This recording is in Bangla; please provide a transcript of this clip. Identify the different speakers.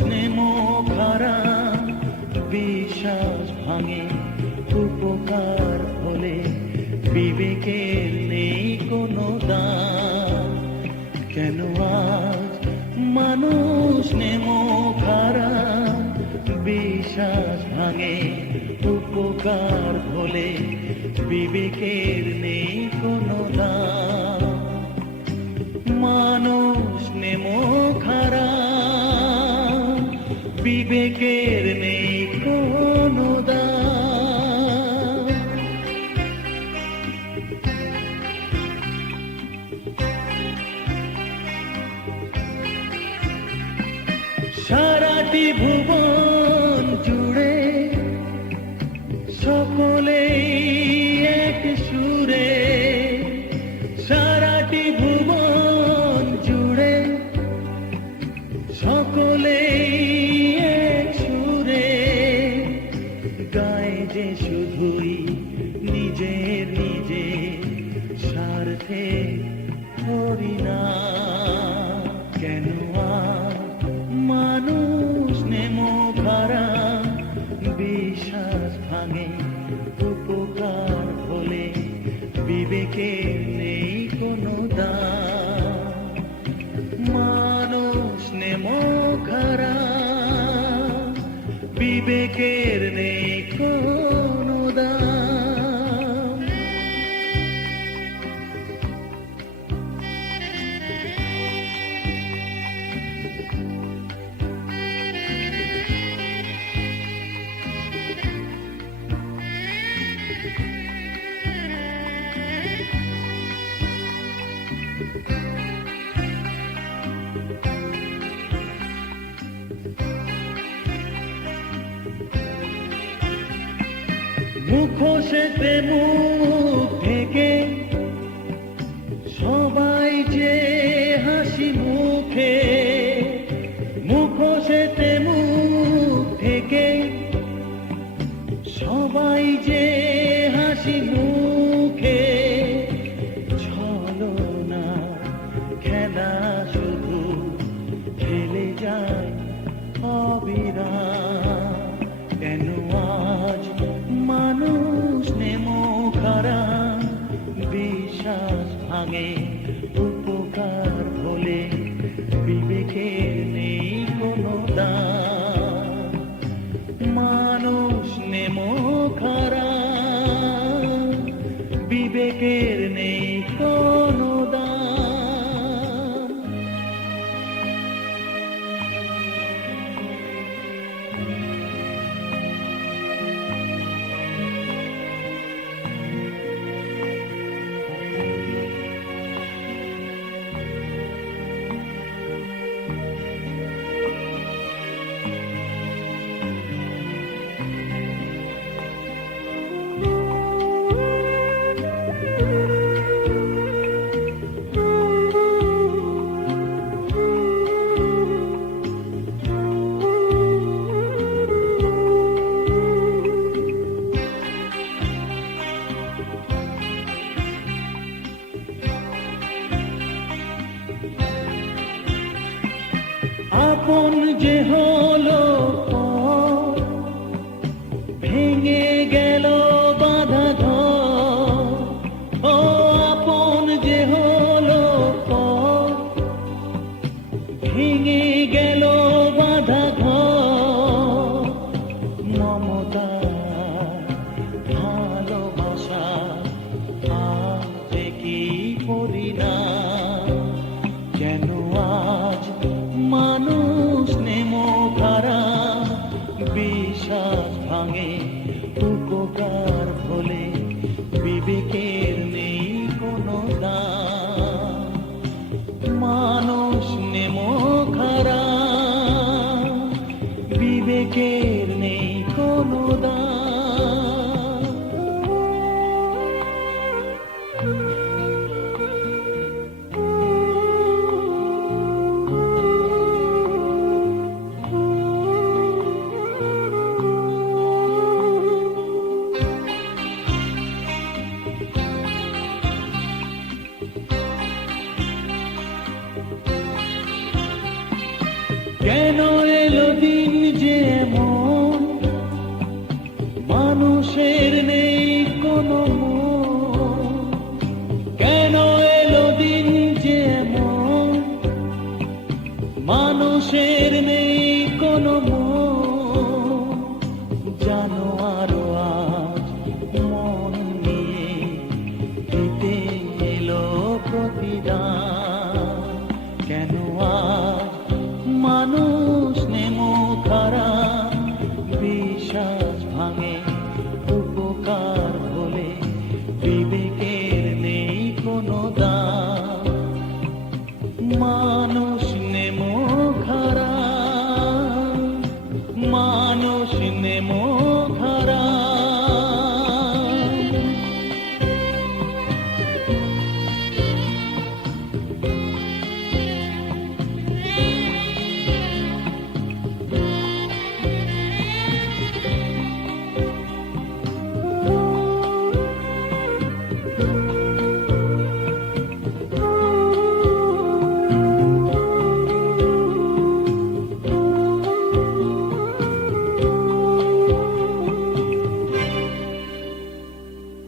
Speaker 1: কেন আজ মানুষ নেমো খারা বিশ্বাস ভাঙে, উপকার হলে বিবেকের নেই কোনো দাম কেন আজ মানুষ নেমো খারা, বিশ্বাস ভাঙে, উপকার হলে বিবেকের বিবেকের নেই কোনো সারাটি ভুবন স্বার্থে হরিনা কেন মানুষ নেমো ভাড়া বিশ্বাস ভাঙে, উপকার হলে বিবেকের নেই কোনো দাম। মানুষ নেমো খারা বিবেকের মুখোশেতে মুখ থেকে সবাই যে হাসি মুখে, মুখোশেতে মুখ থেকে সবাই যে হাসি মুখে চলো না খেলা শুধু খেলে ভাঙে উপকার হলে বিবেকের নেই কোনো দাম। মানুষ নেমো খারা বিবেকের যে হলো ভেঙে গেল বাধা ঘর। ও আপন যে হলো ভেঙে গেল মানুষ নেমো খারা